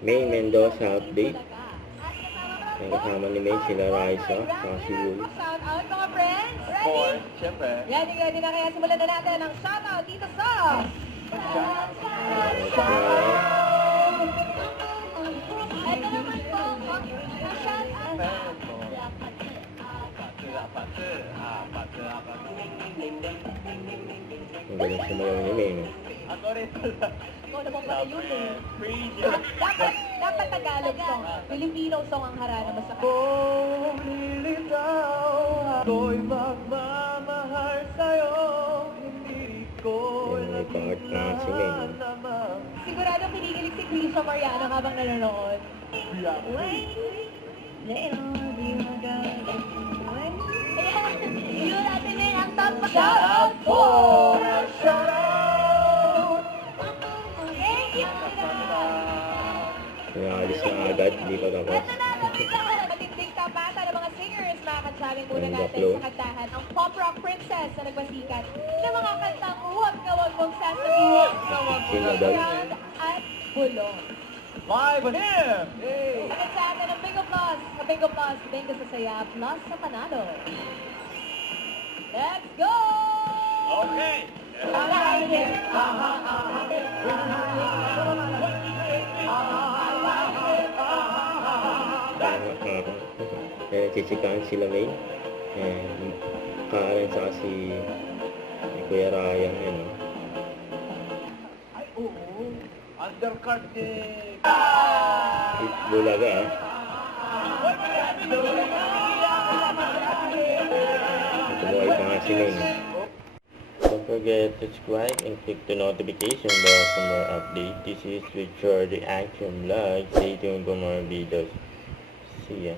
May Mendoza update. May kasama ni May, sila Raisa, saka si Will. Shout out mga friends! Ready? Boy, siyempre. Ready na kaya simulan na natin ang shout out dito sa... Ito naman po, ang shout out. Ang galing sumayaw ni May, no? Ako rin pala. Ikaw naman pala yun eh. Freezer. Dapat Tagalog song. Filipino song ang harana mo sa Kung lilitaw, ako'y magmamahal sa'yo. Hindi ko May pangat na si May, no? Sigurado kinikilig si Grisha Mariano habang nanonood. Ayan, yun natin din ang top shout out po! Shout out! Thank you! Naalis na agad, hindi pa tapos. Ito na, matinding tapata ng mga singers. Makakatsaling muna Ang natin baklo. sa kantahan ang pop rock princess na nagbasikat ng mga kantang huwag na huwag mong sasabihin, Sino daw? Ground at Bulong. Live on him! Agad sa atin ang Big Applause. Sa Big Applause, Bingo sa Saya, plus sa Panalo. Let's go! Okay! Kaya nagsisikaan sila May. Karen saka si Kuya Ryan, ano. Ay, oo. Undercard ni... Bulaga, ah. Tumuhay pa nga si May, no? Don't forget to subscribe and click the notification bell for more updates. This is Richard the Action Vlog. Stay tuned for more videos. See ya.